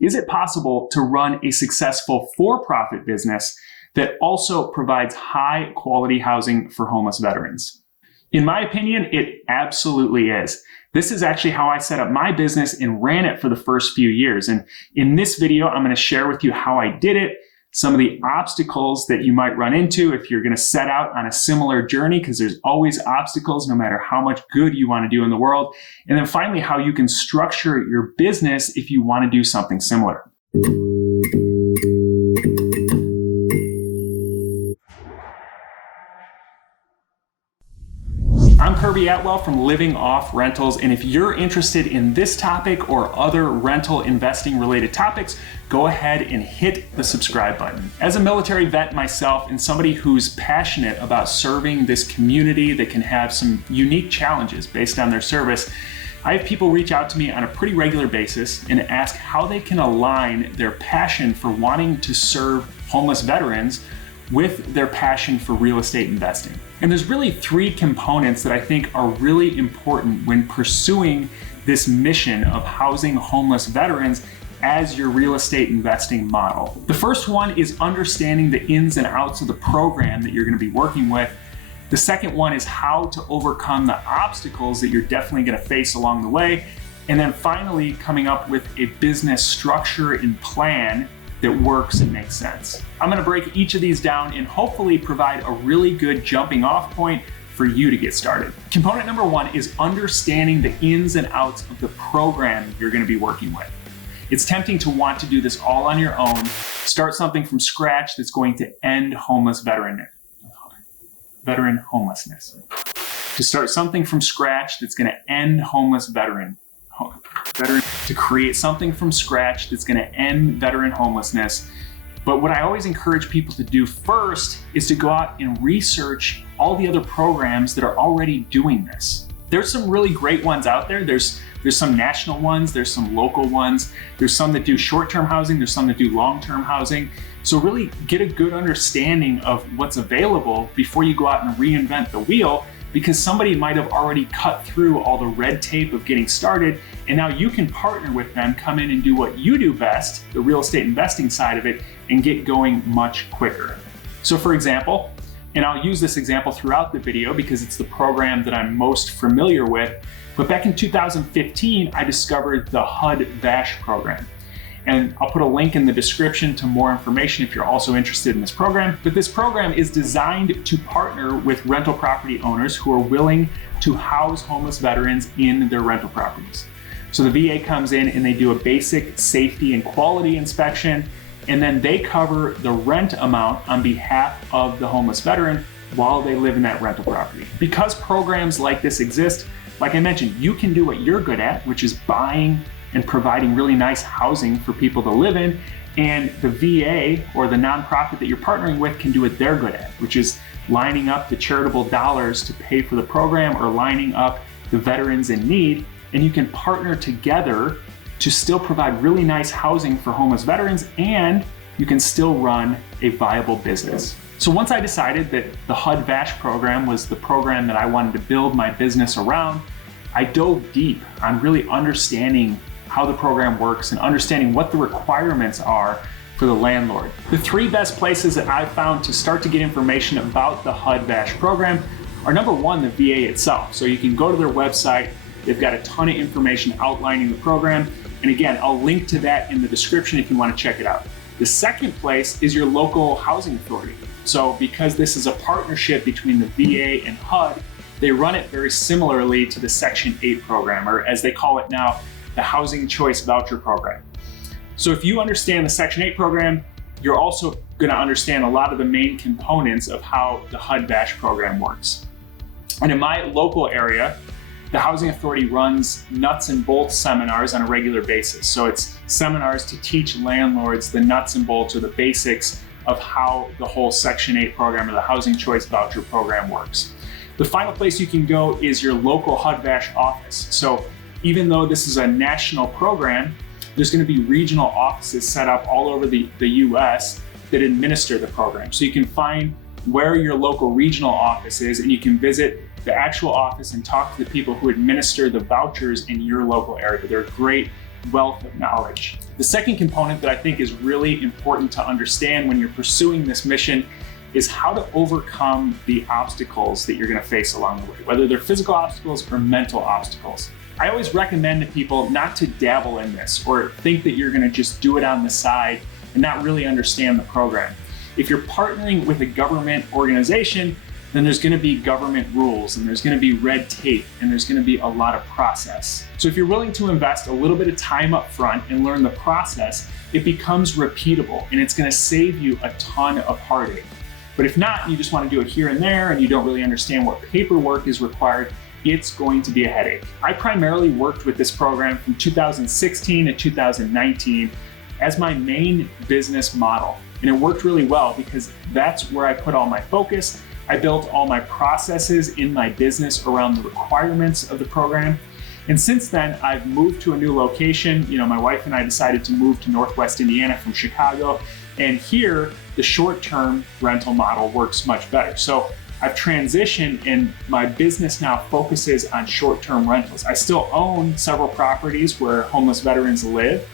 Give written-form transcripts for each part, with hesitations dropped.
Is it possible to run a successful for-profit business that also provides high quality housing for homeless veterans? In my opinion, it absolutely is. This is actually how I set up my business and ran it for the first few years. And in this video, I'm going to share with you how I did it, some of the obstacles that you might run into if you're going to set out on a similar journey, because there's always obstacles no matter how much good you want to do in the world. And then finally, how you can structure your business if you want to do something similar. I'm Kirby Atwell from Living Off Rentals, and if you're interested in this topic or other rental investing related topics, go ahead and hit the subscribe button. As a military vet myself and somebody who's passionate about serving this community that can have some unique challenges based on their service, I have people reach out to me on a pretty regular basis and ask how they can align their passion for wanting to serve homeless veterans with their passion for real estate investing. And there's really three components that I think are really important when pursuing this mission of housing homeless veterans as your real estate investing model. The first one is understanding the ins and outs of the program that you're going to be working with. The second one is how to overcome the obstacles that you're definitely going to face along the way. And then finally, coming up with a business structure and plan that works and makes sense. I'm gonna break each of these down and hopefully provide a really good jumping off point for you to get started. Component number one is understanding the ins and outs of the program you're gonna be working with. It's tempting to want to do this all on your own, start something from scratch that's going to end veteran homelessness. To start something from scratch that's gonna end to create something from scratch that's going to end veteran homelessness. But what I always encourage people to do first is to go out and research all the other programs that are already doing this. There's some really great ones out there. There's some national ones, there's some local ones, there's some that do short-term housing, there's some that do long-term housing. So really get a good understanding of what's available before you go out and reinvent the wheel, because somebody might have already cut through all the red tape of getting started, and now you can partner with them, come in and do what you do best, the real estate investing side of it, and get going much quicker. So for example, and I'll use this example throughout the video because it's the program that I'm most familiar with, but back in 2015, I discovered the HUD-VASH program. And I'll put a link in the description to more information if you're also interested in this program. But this program is designed to partner with rental property owners who are willing to house homeless veterans in their rental properties. So the VA comes in and they do a basic safety and quality inspection, and then they cover the rent amount on behalf of the homeless veteran while they live in that rental property. Because programs like this exist, like I mentioned, you can do what you're good at, which is buying and providing really nice housing for people to live in, and the VA or the nonprofit that you're partnering with can do what they're good at, which is lining up the charitable dollars to pay for the program or lining up the veterans in need, and you can partner together to still provide really nice housing for homeless veterans, and you can still run a viable business. So once I decided that the HUD-VASH program was the program that I wanted to build my business around, I dove deep on really understanding how the program works and understanding what the requirements are for the landlord. The three best places that I've found to start to get information about the HUD-VASH program are number one, the VA itself. So you can go to their website. They've got a ton of information outlining the program. And again, I'll link to that in the description if you want to check it out. The second place is your local housing authority. So because this is a partnership between the VA and HUD, they run it very similarly to the Section 8 program, or as they call it now, the Housing Choice Voucher Program. So if you understand the Section 8 program, you're also going to understand a lot of the main components of how the HUD-VASH program works. And in my local area, the Housing Authority runs nuts and bolts seminars on a regular basis. So it's seminars to teach landlords the nuts and bolts or the basics of how the whole Section 8 program or the Housing Choice Voucher program works. The final place you can go is your local HUD-VASH office. So even though this is a national program, there's going to be regional offices set up all over the US that administer the program. So you can find where your local regional office is, and you can visit the actual office and talk to the people who administer the vouchers in your local area. They're great wealth of knowledge. The second component that I think is really important to understand when you're pursuing this mission is how to overcome the obstacles that you're going to face along the way, whether they're physical obstacles or mental obstacles. I always recommend to people not to dabble in this or think that you're going to just do it on the side and not really understand the program. If you're partnering with a government organization, then there's going to be government rules and there's going to be red tape and there's going to be a lot of process. So if you're willing to invest a little bit of time up front and learn the process, it becomes repeatable and it's going to save you a ton of heartache. But if not, you just want to do it here and there and you don't really understand what paperwork is required, it's going to be a headache. I primarily worked with this program from 2016 to 2019 as my main business model. And it worked really well because that's where I put all my focus. I built all my processes in my business around the requirements of the program. And since then, I've moved to a new location. My wife and I decided to move to Northwest Indiana from Chicago. And here, the short-term rental model works much better. So I've transitioned and my business now focuses on short-term rentals. I still own several properties where homeless veterans live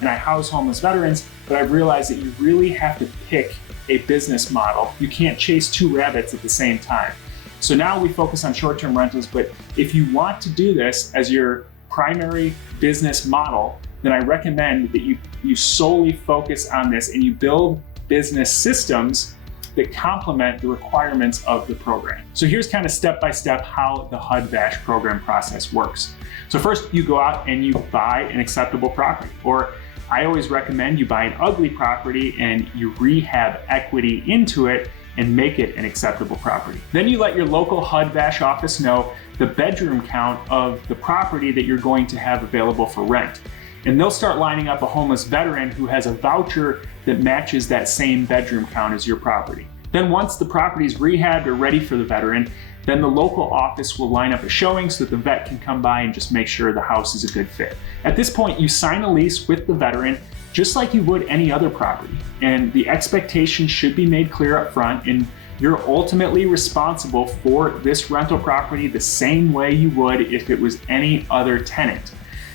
and I house homeless veterans, but I've realized that you really have to pick a business model. You can't chase two rabbits at the same time. So now we focus on short-term rentals, but if you want to do this as your primary business model, then I recommend that you solely focus on this and you build business systems that complement the requirements of the program. So here's kind of step-by-step how the HUD-VASH program process works. So first you go out and you buy an acceptable property, or I always recommend you buy an ugly property and you rehab equity into it and make it an acceptable property. Then you let your local HUD-VASH office know the bedroom count of the property that you're going to have available for rent. And they'll start lining up a homeless veteran who has a voucher that matches that same bedroom count as your property. Then once the property is rehabbed or ready for the veteran, then the local office will line up a showing so that the vet can come by and just make sure the house is a good fit. At this point, you sign a lease with the veteran just like you would any other property. And the expectation should be made clear up front, and you're ultimately responsible for this rental property the same way you would if it was any other tenant.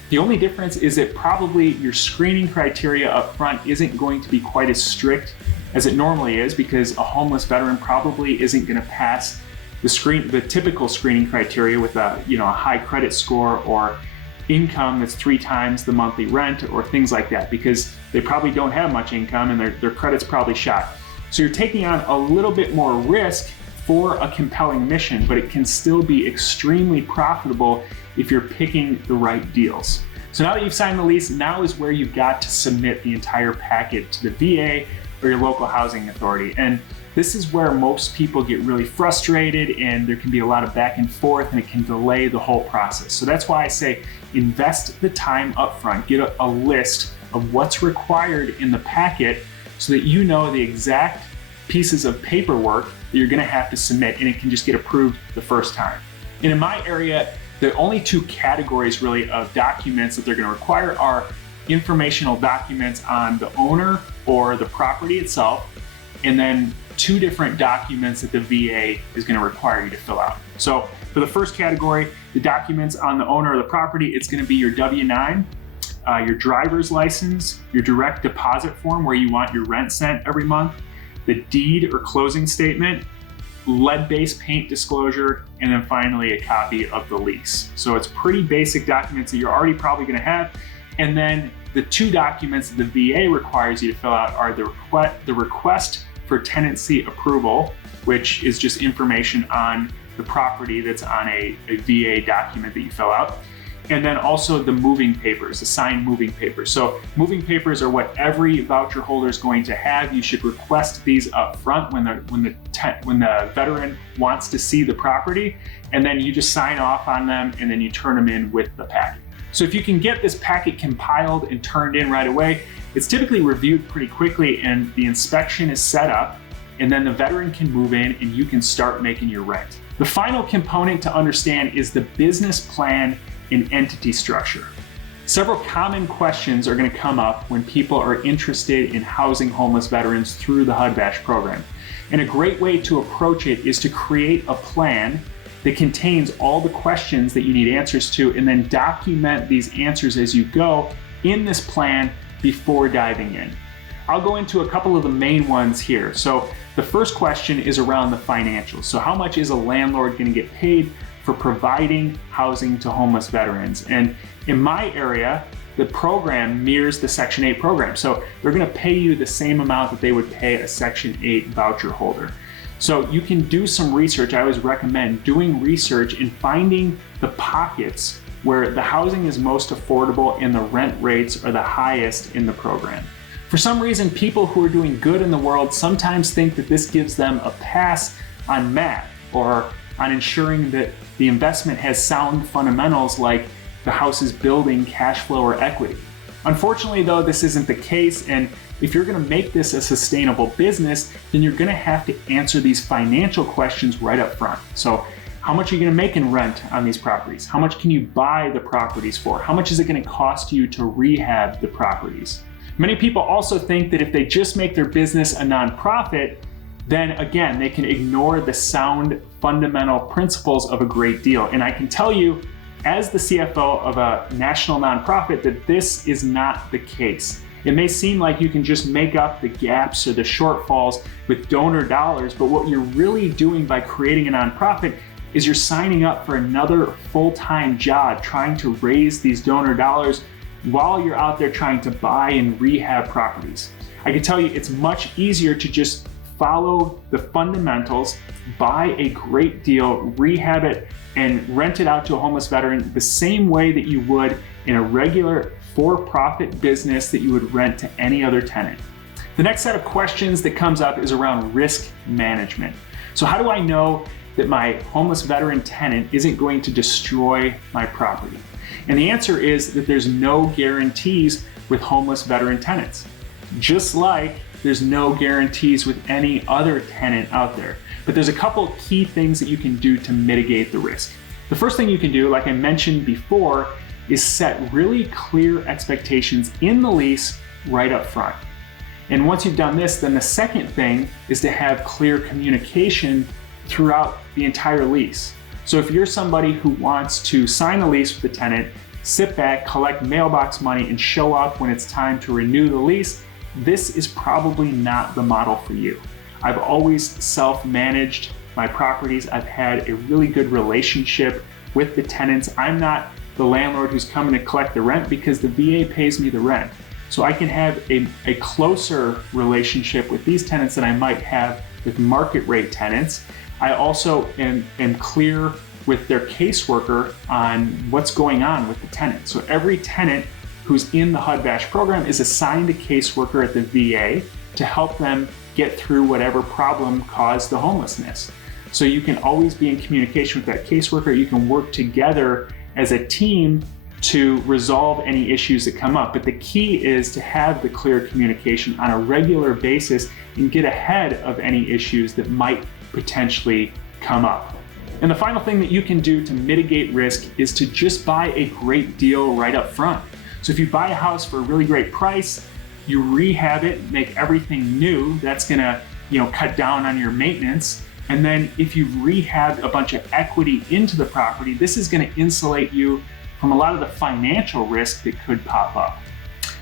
The only difference is that probably your screening criteria up front isn't going to be quite as strict as it normally is, because a homeless veteran probably isn't going to pass the typical screening criteria with a high credit score or income that's 3 times the monthly rent or things like that, because they probably don't have much income and their credit's probably shot. So you're taking on a little bit more risk for a compelling mission, but it can still be extremely profitable if you're picking the right deals. So now that you've signed the lease, now is where you've got to submit the entire packet to the VA or your local housing authority. And this is where most people get really frustrated and there can be a lot of back and forth and it can delay the whole process. So that's why I say invest the time up front, get a list of what's required in the packet so that you know the exact pieces of paperwork that you're gonna have to submit, and it can just get approved the first time. And in my area, the only 2 categories really of documents that they're gonna require are informational documents on the owner or the property itself, and then 2 different documents that the VA is going to require you to fill out. So for the first category, the documents on the owner of the property, it's going to be your W-9, your driver's license, your direct deposit form where you want your rent sent every month, the deed or closing statement, lead-based paint disclosure, and then finally a copy of the lease. So it's pretty basic documents that you're already probably going to have. And then the 2 documents that the VA requires you to fill out are the request for tenancy approval, which is just information on the property that's on a VA document that you fill out. And then also the moving papers, the signed moving papers. So moving papers are what every voucher holder is going to have. You should request these up front when the veteran wants to see the property, and then you just sign off on them and then you turn them in with the packet. So if you can get this packet compiled and turned in right away, it's typically reviewed pretty quickly and the inspection is set up, and then the veteran can move in and you can start making your rent. The final component to understand is the business plan and entity structure. Several common questions are going to come up when people are interested in housing homeless veterans through the HUD-VASH program. And a great way to approach it is to create a plan that contains all the questions that you need answers to, and then document these answers as you go in this plan before diving in. I'll go into a couple of the main ones here. So the first question is around the financials. So how much is a landlord going to get paid for providing housing to homeless veterans? And in my area, the program mirrors the Section 8 program. So they're going to pay you the same amount that they would pay a Section 8 voucher holder. So you can do some research. I always recommend doing research and finding the pockets where the housing is most affordable and the rent rates are the highest in the program. For some reason, people who are doing good in the world sometimes think that this gives them a pass on math or on ensuring that the investment has sound fundamentals like the house is building cash flow or equity. Unfortunately though, this isn't the case, and if you're gonna make this a sustainable business, then you're gonna have to answer these financial questions right up front. So how much are you gonna make in rent on these properties? How much can you buy the properties for? How much is it gonna cost you to rehab the properties? Many people also think that if they just make their business a nonprofit, then again, they can ignore the sound fundamental principles of a great deal. And I can tell you, as the CFO of a national nonprofit, that this is not the case. It may seem like you can just make up the gaps or the shortfalls with donor dollars, but what you're really doing by creating a nonprofit is you're signing up for another full-time job trying to raise these donor dollars while you're out there trying to buy and rehab properties. I can tell you it's much easier to just follow the fundamentals, buy a great deal, rehab it, and rent it out to a homeless veteran the same way that you would in a regular for-profit business that you would rent to any other tenant. The next set of questions that comes up is around risk management. So how do I know that my homeless veteran tenant isn't going to destroy my property? And the answer is that there's no guarantees with homeless veteran tenants. Just like there's no guarantees with any other tenant out there. But there's a couple key things that you can do to mitigate the risk. The first thing you can do, like I mentioned before, is set really clear expectations in the lease right up front. And once you've done this, then the second thing is to have clear communication throughout the entire lease. So if you're somebody who wants to sign a lease with the tenant, sit back, collect mailbox money, and show up when it's time to renew the lease, this is probably not the model for you. I've always self-managed my properties. I've had a really good relationship with the tenants. I'm not the landlord who's coming to collect the rent because the VA pays me the rent. So I can have a closer relationship with these tenants than I might have with market rate tenants. I also am clear with their caseworker on what's going on with the tenant. So every tenant who's in the HUD-VASH program is assigned a caseworker at the VA to help them get through whatever problem caused the homelessness. So you can always be in communication with that caseworker. You can work together as a team to resolve any issues that come up. But the key is to have the clear communication on a regular basis and get ahead of any issues that might potentially come up. And the final thing that you can do to mitigate risk is to just buy a great deal right up front. So if you buy a house for a really great price, you rehab it, make everything new, that's gonna cut down on your maintenance. And then if you've rehabbed a bunch of equity into the property, this is gonna insulate you from a lot of the financial risk that could pop up.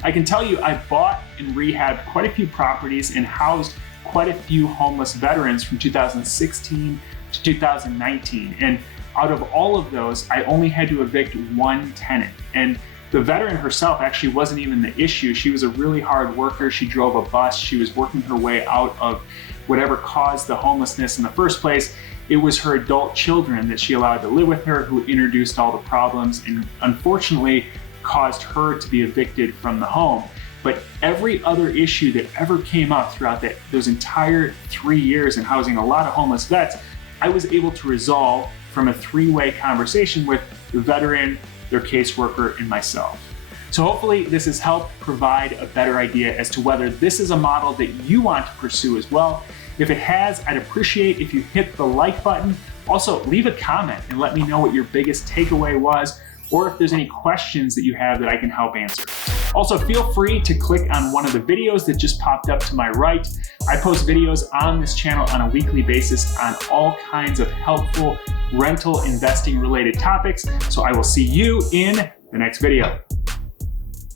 I can tell you I bought and rehabbed quite a few properties and housed quite a few homeless veterans from 2016 to 2019. And out of all of those, I only had to evict one tenant. And the veteran herself actually wasn't even the issue. She was a really hard worker. She drove a bus. She was working her way out of whatever caused the homelessness in the first place. It was her adult children that she allowed to live with her who introduced all the problems and unfortunately caused her to be evicted from the home. But every other issue that ever came up throughout those entire 3 years in housing a lot of homeless vets, I was able to resolve from a three-way conversation with the veteran, their caseworker, and myself. So hopefully this has helped provide a better idea as to whether this is a model that you want to pursue as well. If it has, I'd appreciate if you hit the like button. Also, leave a comment and let me know what your biggest takeaway was, or if there's any questions that you have that I can help answer. Also, feel free to click on one of the videos that just popped up to my right. I post videos on this channel on a weekly basis on all kinds of helpful rental investing related topics. So I will see you in the next video.